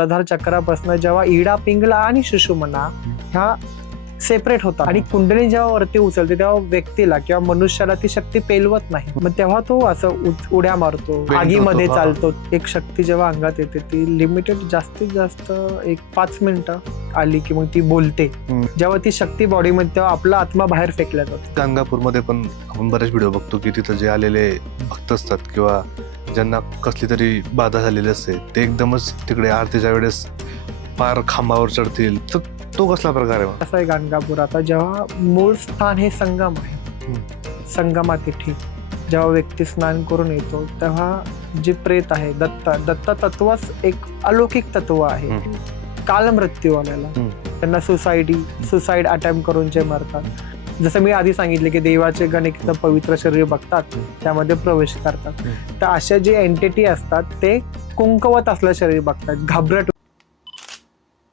मूलाधार चक्रापासून जेव्हा इडा, पिंगला आणि सुषुम्ना ह्या सेपरेट होतात आणि कुंडली जेव्हा वरती उचलते तेव्हा व्यक्तीला किंवा मनुष्याला ती शक्ती पेलवत नाही. मग तेव्हा तो असं उड्या मारतो, आगीमध्ये चालतो. एक शक्ती जेव्हा अंगात येते ती लिमिटेड जास्तीत जास्त एक 5 मिनिटं आली की मग ती बोलते. जेव्हा ती शक्ती बॉडीमध्ये तेव्हा आपला आत्मा बाहेर फेकला जातो. गाणगापूरमध्ये पण आपण बरेच व्हिडिओ बघतो की तिथं जे आलेले भक्त असतात किंवा ज्यांना कसली तरी बाधा झालेली असते ते एकदमच तिकडे आरतीच्या वेळेस पार खांबावर चढतील. तर तो कसला प्रकार आहे? असं आहे गाणगापूर. आता जेव्हा मूळ स्थान हे संगम आहे, संगमातिथी जेव्हा व्यक्ती स्नान करून येतो तेव्हा जे प्रेत आहे दत्त तत्वच एक अलौकिक तत्व आहे. काल मृत्यू आलेला त्यांना सुसाईड अटेम्प्ट करून जे मरतात. जसं मी आधी सांगितले की देवाचे गण एकदम पवित्र शरीर बघतात त्यामध्ये प्रवेश करतात. तर अशा जे एंटिटी असतात ते कुंकवत असलं शरीर बघतात, घाबरट